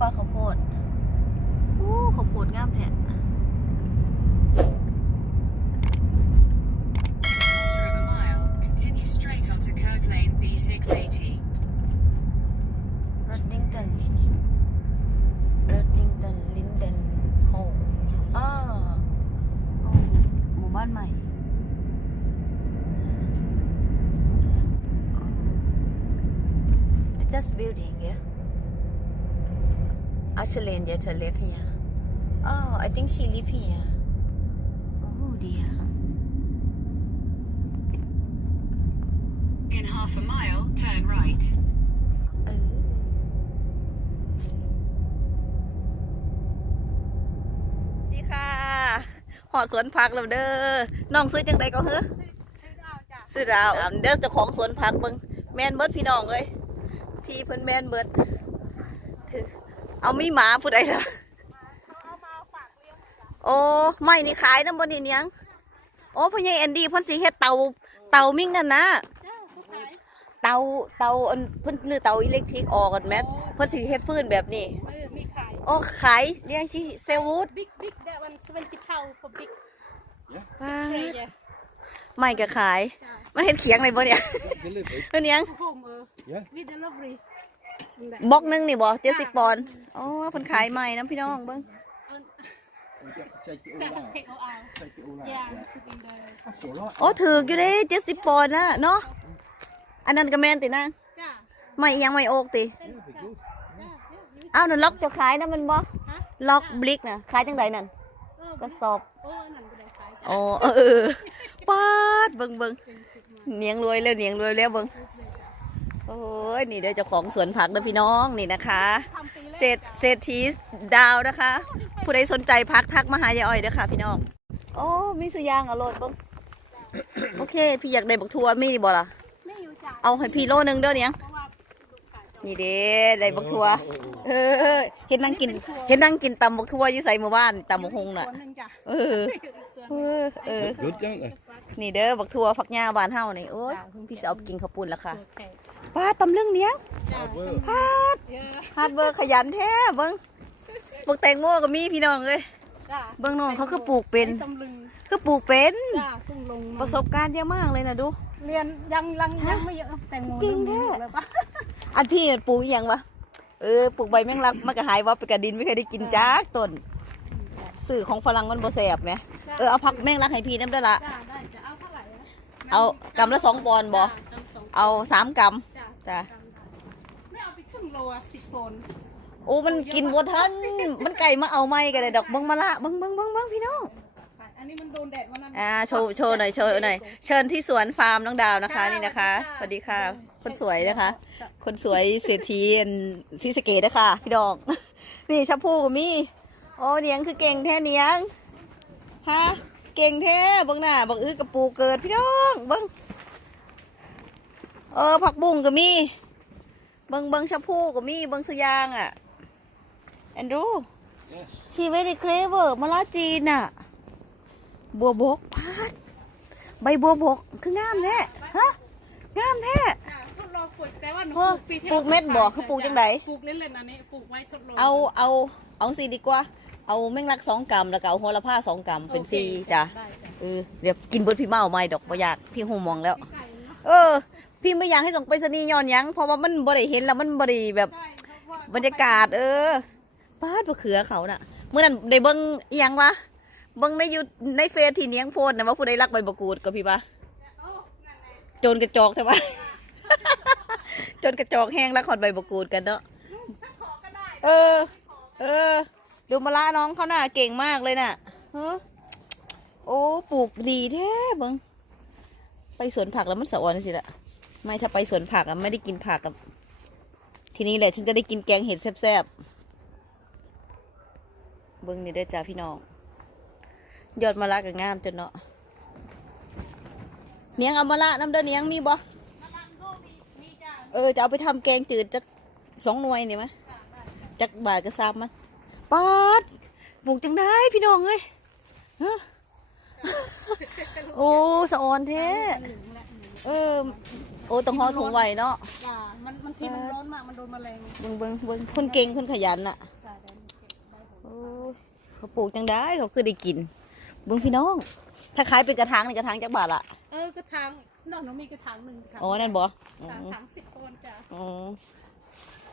ปลาข้าวโพดโอ้ข้าวโพดงามแท้ quarter of a mile. Continue straight onto Kirk Lane B680. รถดิงตันรถดิงตันลินเดนโฮมอ้าโอ้หมู่บ้านใหม่ It's just building, yeah. Ashley yet to live here. Oh, I think she live here. Oh dear. In half a mile, turn right. เออนี่ค่ะหอดสวนผักแล้วเด้อน้องซื้อจังใดก็เฮ้อซื้อดาวอันเด้อเจ้าของสวนผักเบิ่งแมนเบิดพี่น้องเอ้ยที่เพิ่นแมนเบิดถือ เอามีหมาผู้ใดล่ะโอ้ไม่นี่ขายน้ำบนนี่เนียงโอ้พ่อใหญ่แอนดี้เพ่นสิเฮ็ดเตาเตามิ่งนั่นนะเตาเตาอันเพิ่นลือเตาอิเล็กทริกออกกันแมทเพิ่นสิเฮ็ดฟืนแบบนี้เออมีขายโอ้ขายเรียกชิเซลวูดบิ๊กบิ๊ก that one seventy pound for big ป้า tray ด yeah ไม่ก็ขาย มันเฮ็ดเขียงเลยบ่เนี่ย Delivered. เพิ่นยัง บล็อกหนึงนี่บ่70ปอนด์อ๋อเพิ่นขายใหม่นะพี่น้องเบิ่ง We have to take it all จะ out. take all out Take it all out. yeah Yeah. put in the That's all right. โอ้ถูกอยู่เด้70ปอนด์นะเนาะ อันนั้นก็แม่นตินะจ้าไม่อีหยังไม่โอกติ เป็นจ้าจ้าอ้าวนั่นล็อกจะขายนะมันบ่ฮะ ล็อกบลิกน่ะขายจังไดนั่นเออกระสอบ โอ้นั่นก็ได้ขายจ้าอ๋อเออปาดเบิ่งเบิ่งเนียงรวยแล้วเนียงรวยแล้วเบิ่ง โอ้ยนี่เดี๋ยวเจ้าของสวนผักเด้อพี่น้องนี่นะคะทำปีแรกเศรษเศรษฐีดาวนะคะ ผู้ใดสนใจพักทักมาหายายอ้อยเด้อค่ะพี่น้องโอ้มีสุยางเอาโลดเบ้งโอเค พี่อยากได้บักทัวมีบ่ล่ะไม่อยู่จ้าเอาให้พี่โลนึงเด้อเนี่ยเพราะว่าลูกขายจ้านี่เด้ได้บักทัวเออเห็นนั่งกินเห็นนั่งกินตำบักทัวอยู่ใส่หมู่บ้านตำบักฮงน่ะส่วนหนึ่งจ้าเอออีกส่วนเออเออ Good, don't they? นี่เด้อบักทัวฝักหญ้าบ้านเฮานี่โอ้ยพี่สิเอาไปกินข้าวปุ้นละค่ะโอเคป้าตำลึงเนี้ยงจ้า Well, พาดเยอะฮาดเบอร์ขยันแท้เบิ่งบักแตงโมก็มีพี่น้องเอ้ยจ้าเบิ่งน้องเขาคือปลูกเป็นตำลึงคือปลูกเป็นจ้าเพิ่งลงปมาระสบการณ์เยอะมากเลยนะดู เรียนยังยังยังไม่เยอะแต่งโมจริงแท้เริ่มมีลูกแล้วปะอันพี่น่ะปลูกอหย่างวะเออปลูกใบแมงลักมันก็หายว่าไปกระดินไม่เคยได้กินจักต้นสื่อของฝรั่งมันบ่แสบไหมเออเอาพักแมงลักให้พี่น้ำได้อละ เอากำละสองปอนด์บ่จ้าจำสองเอาสามกจ้าำจ้ะไม่เอาไปครึ่งโลอะสิบโคนโอ้มันกินบ่ทันมันไก่มาเอาไม่กันเลยดอกเบิ้งมาละเบิ้งเบิ้งเบิ้งเบิ้งพี่น้องอันนี้มันโดนแดดวันนั้นอ่าโชว์โชว์หน่อยโชว์หน่อยเชิญที่สวนฟาร์มน้องดาวนะคะนี่นะคะสวัสดีค่ะ คนสวยนะคะ คนสวยเศรษฐีอันศรีสะเกดนะคะพี่ดองนี่ชาพูก็มีโอ้เนียงคือเก่งแท้เนียงฮะ เก่งแท้เบิ้งหน้าบักอื้อกระปูเกิดพี่น้องเบิ้งเออผักบุ้งก็มี เบิ้งเบิ้งชาพูก็มีเบิ้งสยางอะแอนดรู yes. ชีเวดีเคลเวอร์มาลาจีนอะ บัวบกพาดใบบัวบกคืองามแท้ฮะงามแท้จ้าทดลองปลูกแต่ว่าหนูเออปีที่ปลูกเม็ดบ่คือปลูกจังใดปลูกเล่นๆอันนี้ปลูกไว้ทดลองเอาเอาเอาสีดีกว่า เอาแมงลักสองกำแล้วก็เอาโหระพาสองกำเป็นสีจ้ะได้จ้ะเออเดี๋ยวกินเบิดพี่เมาไม่ดอกบ่อยากพี่หูมองแล้วไก่เนาะเออ พี่ไม่อยากให้ส่งไปสนีย์ย้อนหยังเพราะว่ามันบ่ได้เห็นแล้วมันบ่ได้แบบใช่เพราะว่าบรรยากาศ เออป้าดมะเขือเขาน่ะเมื่อนั้นได้เบิ่งอิหยังวะเบิ่งในยูในเฟซที่เนียงโพสต์นะว่าผู้ใดรักใบมะกรูดก็พี่ปะโอ้นั่นแหละโจรกระจอกใช่ปะโจรกระจอกแห้งแล้วขอดใบมะกรูดกันเนาะถ้าขอก็ได้เออ เออ ดูมาละน้องเขาน่ะเก่งมากเลยน่ะเฮ้อโอ้ปลูกดีแท้บงไปสวนผักแล้วมันสะออนสิละไม่ถ้าไปสวนผักอะไม่ได้กินผักอะทีนี้แหละฉันจะได้กินแกงเห็ดแซ่บๆเบิ่งนี่เด้จ้าพี่น้องยอดมะละก็งามจนเนาะเนียงเอามะละน้ำเด้อเนียงมีบ่เออจะเอาไปทำแกงจืดจักสองหน่วยนี่ไหมจักบาทก็ซ้ำมัน ป๊าดปลูกจังได้พี่น้องเอ้ยฮะโอ้สะออนแท้หนึ่งละหนึ่งเออโอ้ต้องห่อถุงไว้เนาะจ้ามันมันทีมันร้อนมากมันโดนแมลงเบิ่งเบิ่งเบิ่งคนเก่งคนขยันน่ะจ้าเดี๋ยวมันเก็บได้ผลโอ้ยเขาปลูกจังได้เขาคือได้กินเบิ่งพี่น้อง ถ้าขายเป็นกระถางนี่กระถางจักบาทละเออกระถางนอกหนูมีกระถางหนึ่งกระถางอ๋อนั่นบ่กระถางสิบปอนด์จ้าอ๋อ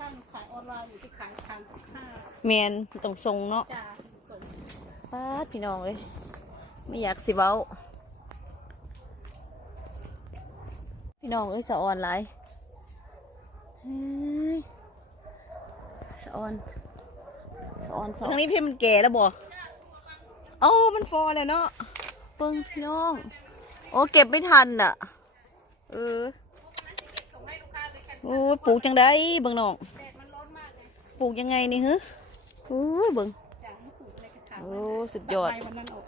ถ้าหนูขายออนไลน์อยู่ที่ขายทางห้าแมนต้องทรงเนาะจ้าส่งป้าดพี่น้องเอ้ยไม่อยากสิเว้า พี่น้องเอ้ยสะออนหลายเฮ้ยสะออน สะออนสะออนทางนี้พี่มันแก่แล้วบ่เอ้ามันฟอแล้วเนาะเบิ่งพี่น้อง โอ้เก็บไม่ทันอะ เออ ส่งให้ลูกค้าด้วยกัน โอ้ยปลูกจังได้เบิ่งน้องแดดมันร้อนมากเลยปลูกยังไงนี่ฮึโอ้ยเบิ่งจ้าให้ปลูกในกระถางโอ้สุดยอดใบวันนั้นออก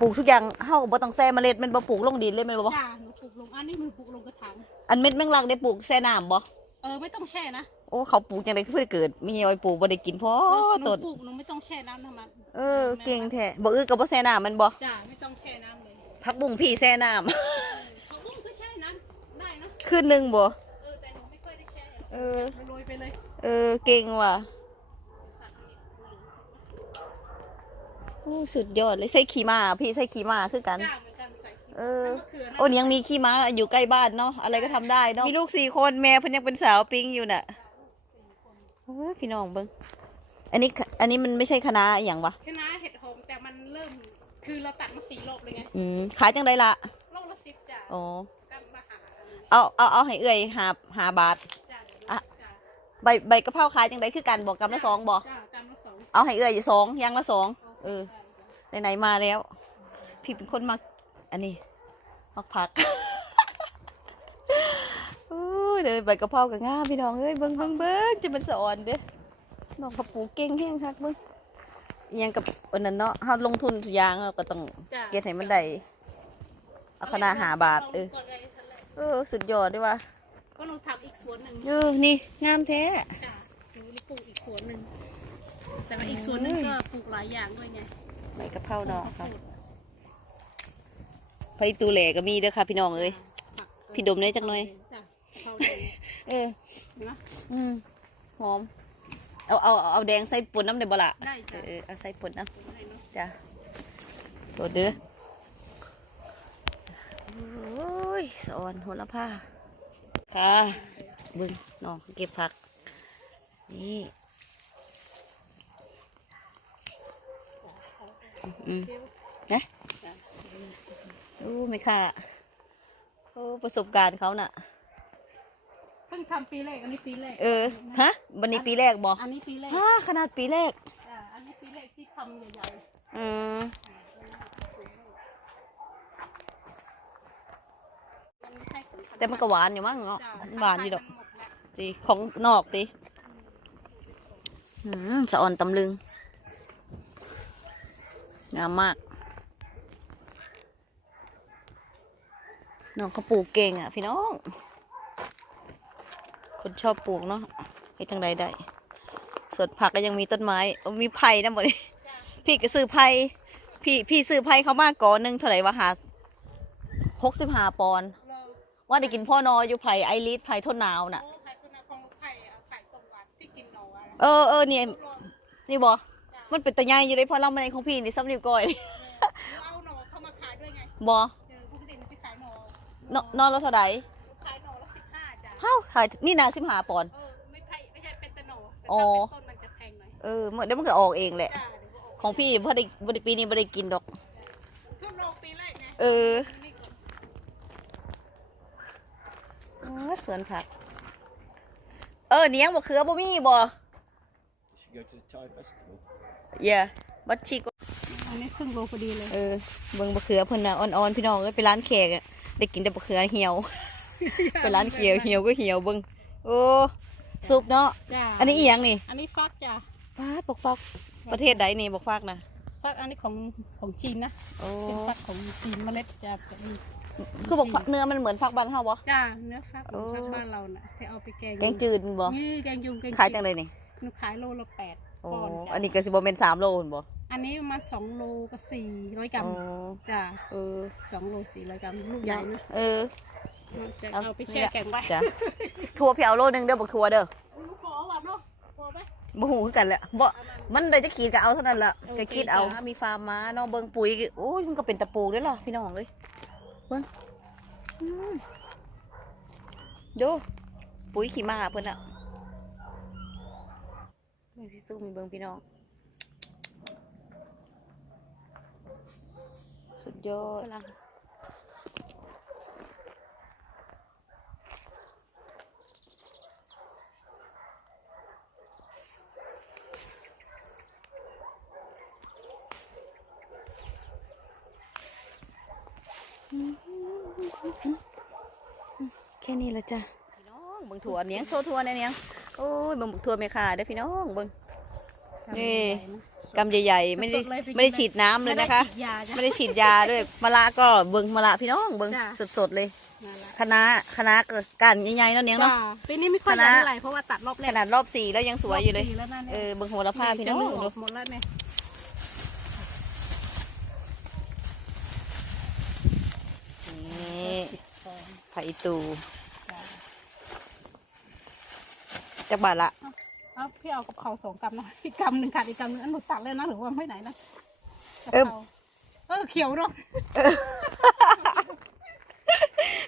ปลูกทุกอย่างเฮาก็บ่ต้องแซ่เมล็ดมันบ่ปลูกลงดินเลยแมันบ่จ้าหนูปลูกลงอันนี้มันปลูกลงกระถางอันเม็ดแมงลักได้ปลูกแซ่น้ำบ่เออไม่ต้องแช่นะโอ้เขาปลูกจังได๋คือเพิ่นเกิดมีอ้อยปลูกบ่ได้กินพอหนูต้นปลูกหนูไม่ต้องแช่น้ำนะมันเออเก่งแท้บ่อื้อก็บ่แซ่น้ำมันบ่จ้าไม่ต้องแช่น้ำเลยผักบุ้งพี่แซ่น้ำเขาบุ้งก็แช่น้ำได้นะคืนหนึงบ่ เออโรยไปเลยเออ เก่งว่ะโอ้สุดยอดเลยใส่ขี้ม้าพี่ใส่ขี้ม้าคือกันจ้าเหมือนกันใส่ขี้เออมะเขือนะโอ้นี่ยังมีขี้ม้าอยู่ใกล้บ้านเนาะอะไรก็ทำได้เนาะมีลูกสี่คนแม่เพิ่นยังเป็นสาวปิ๊งอยู่น่ะโอ้ยพี่น้องเบิ่งอันนี้อันนี้มันไม่ใช่คณะอหย่างวะคณะเห็ดหอมแต่มันเริ่มคือเราตัดมาสี่รอบเลยไงอืมขายจังไดล่ะโลละสิบจ้าอ๋อกำมาหาเอาเอาเอาให้เอื่อยหาหาบาท ใบใบกะเพราขายจังไดคือกันบอกกำละสองบอกจ้ากำละสองเอาให้เอื่อยสองอยังละสองเออจ้าไหนๆมาแล้ว พี่เป็นคนมักอันนี้มักผักโอ้ยเดี๋ยวใบกะเพรากับง่ามพี่น้องเอ้ยเบิ้งเบิ้งเบิ้งจะเป็นสอนเด้อน้องเขาปลูกเก่งแห้งคักเบิ้งอิหยังกับอันนั้นเนาะเฮาลงทุนทุกอย่างเราก็ต้องจ้าเก็บให้มันได้เอาคณะหาบาทเออก่นเลยทันเลยเออสุดยอดด้วยว่ะก็ หนูทำอีกสวนหนึ่งเออนี่งามแท้จ้าหนูปลูกอีกสวนหนึ่งแต่ว่าอีกสวนหนึ่งก็ปลูกหลายอย่างด้วยไงใบกะเพราเนาะข้าวค่ะโพดไผตูแหล่ก็มีเด้อค่ะ พี่น้องเอ้ยผักพี่ดมได้จักหน่อยจ้ะกะเพราแดงเออนะอืมหอมเอาเอาเอาแดงใส่ป่นน้ำได้บ่ล่ะได้เอจ้ะอเออเอาใส่ป่นน้ให้เนาะำจ้ะโดดเด้อโอ้ยสอนหัวละผ้า ค่ะเบึงน้องเก็บผัก นี่อืมนะโอ้ไม่ค่ะโอ้ประสบการณ์เขาน่ะเพิ่งทำปีแรกอันนี้ปีแรกเออฮะวันนี้ปีแรกบออันนี้ปีแรกฮ่าขนาดปีแรกจ้ะอันนี้ปีแรกที่ทำใหญ่อืม ๆมันไม่ใช่ของพัธุ์ แต่มันก็หวานอยู่มั้งเนาะจ้ะหวานอยู่ดอกพัธุ์ไทยมันหมดแล้วตีของนอกตีอืมสะออนตำลึง งามมาก น้องเขาปลูกเก่งอะ พี่น้อง คนชอบปลูกเนาะให้ทางใดได้ส่วนผักก็ยังมีต้นไม้เอ้ามีไผ่นะหมดเลยพี่ก็ซื้อไผ่พี่พี่ซื้อไผ่เขามากก่อนหนึงเท่าไหร่วะหาหกสิบห้าปอนด์เรา ว่าได้กินพ่อนออยู่ไผ่ไอริสไผ่ทนหนาวน่ะโอ้ไข่ตัวนั้นของไข่เอาไข่ต้มหวานที่กินหน่ออะไรเออเออเนี่ยลองนี่บอมันเป็นตะไยอยู่เลยเพราะเราไม่ได้ของพี่นี่ซ้ำนิ้วก้อยเอาหน่อเข้ามาขายด้วยไงบอเออปกติมันจะขายหน่อนนอนแล้วเท่าไหร่ขายหน่อละสิบห้าจ้ะเฮ้าถ่ายนี่นาสิบหาปอนด์เออไม่ใช่ไม่ใช่เป็นแต่หน่อแต่อ๋อถ้าเป็นต้นมันจะแพงหน่อยเออเมื่อเดี๋ยวมันก็ออกเองแหละจ้าเดี๋ยวก็ออกของพี่พอได้บ่ได้ปีนี้ไม่ได้กินดอกทุกโลปีแรกไงเออ ไม่กด อ๋อ สวนผัก เออเนียงบ่เขือบ่มีบ่ You should go to the Thai festival. เย่บัดชิกอันนี้ครึ่งโลพอดีเลย เออเบิ่งบ่เขือเพิ่นน่ะอ่อนๆพี่น้องเอ้ยไปร้านแขกอะได้กินแต่บ่เขือเหี่ยว ไปร้านเขียวเหี่ยวก็เหี่ยวเบิ่งโอ้ซุปเนาะจ้าอันนี้อีหยังนี่อันนี้ฟักจ้าฟาดบอกฟักประเทศใดนี่บอกฟักนะฟักอันนี้ของของจีนนะ โอ้เป็นฟักของจีนเมล็ดจะมี คือบอกเนื้อมันเหมือนฟักบันเฮาบ่ จ้าเนื้อฟักโอ้ฟักบ้านเราน่ะแต่เอาไปแกงแกงจืดบ่นี่แกงยุงแกงขายจังเลยนี่หนูขายโลละแปดโอ้ปอนด์จ้ะอันนี้ก็สิบ่เป็น3โลพุ่นบ่อันนี้ประมาณสองโลกับสี่ร้อยกรัมอ๋อจ้าเออสองโลสี่ร้อยกรัมลูกใหญ่นะเออ จะเอาเอาไปแช่แข็งไว้จ้ะทัวพี่เอาโลนึงเด้อบักทัวเด้อลูกขอว่ะเนาะพอไหม บ่ฮู้คือกันแหละบ่มันได้จะขีดก็เอาเท่านั้นล่ะโอเคก็คิดเอาจ้ะมีฟาร์มมาเนาะเบิ่งปุ๋ยโอ้ยมันก็เป็นตะปูด้วยล่ะพี่น้องเอ้ย เบิ่งอืมดูปุ๋ยขี้ม้าเพิ่นน่ะเบิ่งสิซูมีเบิ่งพี่น้อง สุดยอดพลัง แค่นี้ละจ้ะพี่น้องเบิ่งถั่วเนียงโชว์ถั่วเนี่ยเนียงโอ้ยเบิ่งบักถั่วแม่ค่ะเด้อพี่น้องเบิ่งนี่กำใหญ่ๆไม่ได้สดๆเลยไปกิน ไม่ได้ฉีดน้ำเลยนะคะ ไม่ได้ฉีดยาจ้ะ ไม่ได้ฉีดยาด้วยมะละก็เบิ่งมะละพี่น้องเบิ่งจ้ะ สดๆเลยมาละคณะคณะเกิดกันใหญ่ๆเนาะเนียงเนาะปีนี้ไม่ค่อยคได้เท่าไหร่เพราะว่าตัดรอบแรขกนาดรอบสี่แล้วยังสวยอยู่เลย รบสี่แล้วนั่นเออเบิ่งโหระพาพี่น้องดูหมดแล้วเนี่ย นี่ สิบสอง ไผ่ตูจ้ะจักบาทละเอาพี่เอากับเขาสองกำนะอีกกำหนึ่งขาดอีกกำหนึ่งอันหนูตัดเลยนะหรือว่าไม่ไหนนะกะเออเพราเออเขียวเนาะ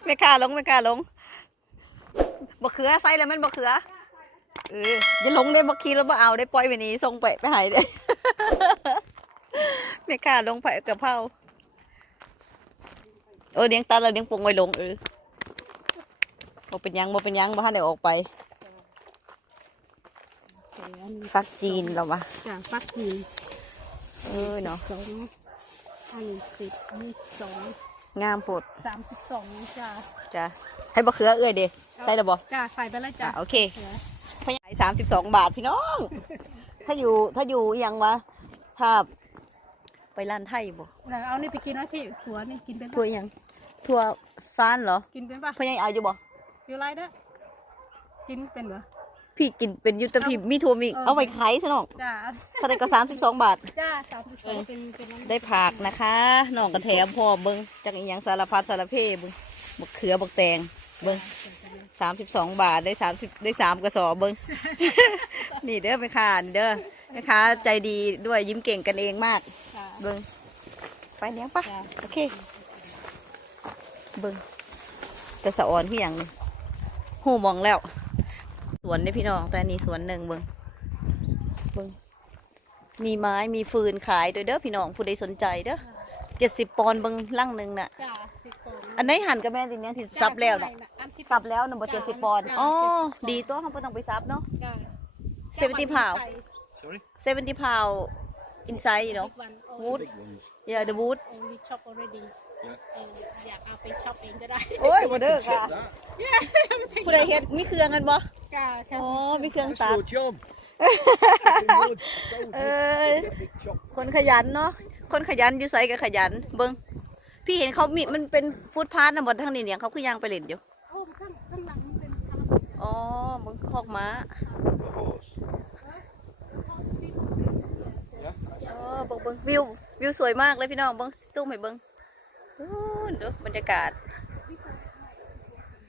ไม่กล้าลงไม่กล้าลงบักเขือใส่แล้วมันบักเขือเอออย่าลงได้บักคีแล้วบ่เอาได้ปล่อยไปนี้ส่งไปไปใหายได้ไม่กล้าลงไปกับเพราเออเลี้ยงตาเราเลี้ยงปงไว้ลงเออ บ่เป็นหยังบ่เป็นหยังบ่ทันได้ออกไปฟักจีนเราวะจ้ะฟักกีเออเนาะสองอันนี้สิบยี่สิบสองงามโปดสามสิบสองจ้าจ้ะให้บักเขือเอ้ยเด้ใส่แล้วบ่จ้าใส่ไปเลยจ้าอะโอเคพยายสามสิบสองบาทพี่น้อง ถ้าอยู่ถ้าอยู่อยังวะถ้าไปร้านไทยบ่เดี๋ยวเอานี่ไปกินไว้พี่ถั่วนี่กินเป็นปะทัวร์ยังทัวร์ฟรานเหรอกินเป็นปะพยายเอาอยู่บ่ อยู่ไรเด้อกินเป็นเหรอ พี่กินเป็นอยุตพี่มีทัวร์มีเออ เอาไปขายซะน้องจ้าเท่าไหรก็สามสิบสองบาท จ้าสามสิบสองเป็นเป็นน้ำได้ผักนะคะน้องกันแถมพ่อเบิ้งจากอีหยังสารพัดสารเพเบิ้งบักเขือบักแตงเบิ้งสามสิบสองบาทได้สามสิบได้สามกระสอบเบิ้งนี่เด้อไปค่ะนี่เด้อแม่ค้าใจดีด้วยยิ้มเก่งกันเองมาก จ้า เบิ้งไปเนี้ยงปะจ้าโอเค เบิ้งแต่สะออนพี่อย่างหนึง หูมองแล้ว สวนนี่พี่น้อง แต่อันนี้สวนหนึ่งเบิ้งเบิ้งมีไม้มีฟืนขายด้วยเด้อพี่น้องผู้ใดสนใจเด้อเจ็ดสิบปอนด์เบิ้งลั่งหนึ่งน่ะ จ้าสิบสองอันไหนหันกับแม่จริงๆที่ซับแล้วน่ะอันที่ซับแล้วน่ะบ่เจ็ดสิบปอนด์จ้ะอ๋อจ้ะดีตัวเขาไม่ต้องไปซับเนาะจ้า70 pound Sorry? 70 pound inside you know wood Big ones. yeah the wood only shop already Yeah. เอออยากเอาไปช็อปเองก็ได้โอ้ยบ่เด้อค่ะ That. ผู้ใดเฮ็ดมีเครื่องกันบ่จ้าแค่อ๋อมีเครื่อง That's ตัด your job. Fucking wood. Told you. Ơi. Get a big chop. คนขยันเนาะคนขยันอยู่ไสก็ขยัน เบิ่งพี่เห็นเขามีมันเป็นฟุตพาร์ทนะบ่ทางนี้เนี่ยเขาคือย่างไปเล่นอยู่โอ้ข้างข้างหลังมันเป็นทางอ๋อเบิ่งคอกม้า The horse. Yeah. อ๋อเบิ่งเบิ่งวิววิวสวยมากเลยพี่น้องเบิ่งซูมให้เบิ่งอู้ ดูบรรยากาศ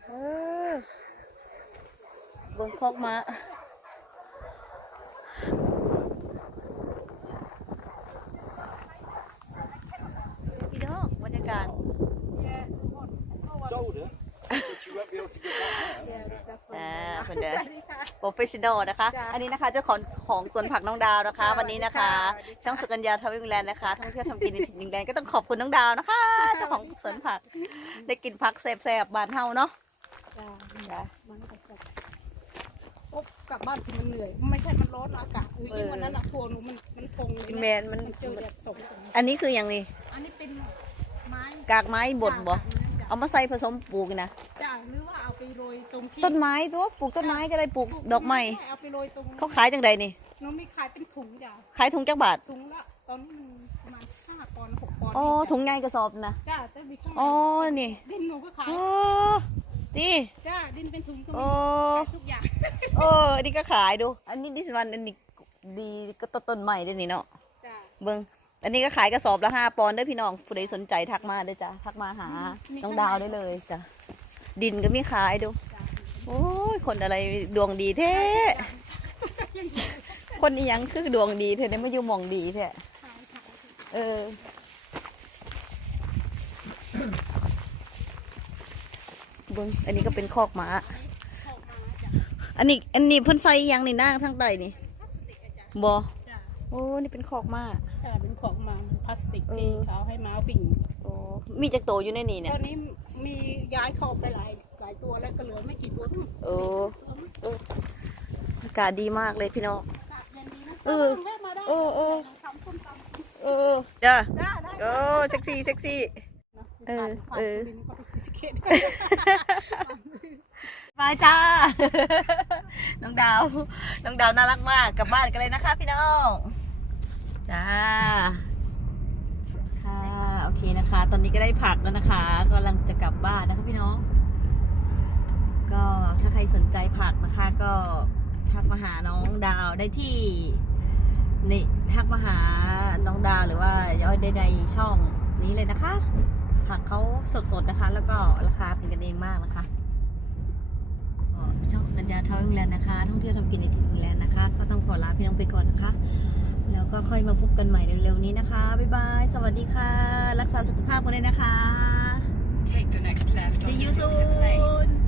เออบึงคอกมา พี่น้องบรรยากาศ Told her. But you won't be able to get that now. อ่าคนเดสโปร เฟชชั่นอลนะคะอันนี้นะคะเจ้าของของสวนผักน้องดาวนะคะวันนี้นะคะช่องสุกัญญาทวิงแลนด์นะคะท่องเที่ยวทำกินในถิ่นดินแดนก็ต้องขอบคุณน้องดาวนะคะ เจ้าของสวนผักได้กินผักแซ่บๆบานเฮาเนาะ จ้ามันก็จะโอ๊ะกลับบ้านคือมันเหนื่อย ไม่ใช่มันร้อนอากาศอุ้ยยิ่งวันนั้นอะทัวร์หนูมันมันพงเลยกินแมนมันมันเจอแดดส่งส่งอันนี้คืออย่างนี้อันนี้เป็นไม้กากไม้บดบ่ เอามาใส่ผสมปลูกนะจ้า หรือว่าเอาไปโรยตรงที่ต้นไม้ตัวปลูกต้นไม้ก็ได้ปลูกดอกไม้เอาไปโรยตรงเขาขายจังใดนี่หนูมีขายเป็นถุงจ้าขายถุงจักบาทถุงละตอนนี้มันประมาณห้าปปอนด์หกปอนด์อ๋อถุงใหญ่กระสอบนะจ้าแต่มีข้างในอ๋อนี่ดินหนูก็ขายอ๋อดีจ้าดินเป็นถุงก็โอ้มีขายทุกอย่างโอ้อันนี้ก็ขายดู อันนี้ดิสวันอันนี้ดีก็ต้นต้นใหม่ด้วยนี่เนาะจ้าเบิ้งอันนี้ก็ขายกระสอบละห้าปอนด์เด้อพี่น้องผู้ใดสนใจทักมาเด้อจ้ะทักมาหาน้องดาวได้เลยจ้ะ ดินก็มีขายดูจ้าโอ้ย คนอะไรดวงดีแท้คนอีหยังคือดวงดีแท้ได้มาอยู่หมองดีแท้ขายขายเออเบิ้งอันนี้ก็เป็นคอกม้าเข้ามาจ้า อันนี้ อันนี้เพิ่นใส่อีหยังนี่นางทางใต้นี่พลาสติกอะจ้าบ่จ้าโอ้ นี่เป็นคอกม้าใช่เป็นของมาพลาสติกเอที่อเขาให้ม้าวิ่งโอ้มีจักโตอยู่ในนี่เนี่ยตอนนี้ มีย้ายเข้าไปหลายหลายตัวแล้วก็เหลือไม่กี่ตัวนู่นเออเอออากาศดีมากเลยพี่น้อง อากาศเย็นดีนะเออแวะมาได้เออเออทำส้มตำเออเด้อได้ได้โอ้เซ็กซี่เซ็กซี่ นะเออผ่านเออ สุรินทร์ก็ไปศรีสะเกษมาจ้า น้องดาว น้องดาวน่ารักมาก กลับบ้านกันเลยนะคะพี่น้อง จ้าค่ะโอ เคนะคะ ตอนนี้ก็ได้ผักแล้วนะคะกำลังจะกลับบ้านนะคะพี่น้อง ก็ถ้าใครสนใจผักนะคะ ก็ทักมาหาน้องดาวได้ที่ในทักมาหาน้องดาวหรือว่าย้อยใดๆช่องนี้เลยนะคะ ผักเขาสดๆนะคะ แล้วก็ราคาเป็นกันเองมากนะคะช่องสุกัญญาเทาวอิงแลนด์นะคะ ท่องเที่ยวทำกินในถิ่นอิงแลนด์นะคะ ก็ต้องขอลาพี่น้องไปก่อนนะคะ แล้วก็ค่อยมาพบกันใหม่เร็วๆนี้นะคะ บ๊ายบาย สวัสดีค่ะ รักษาสุขภาพกันเลยนะคะ Take the next left See onto you Crooked Lane. soon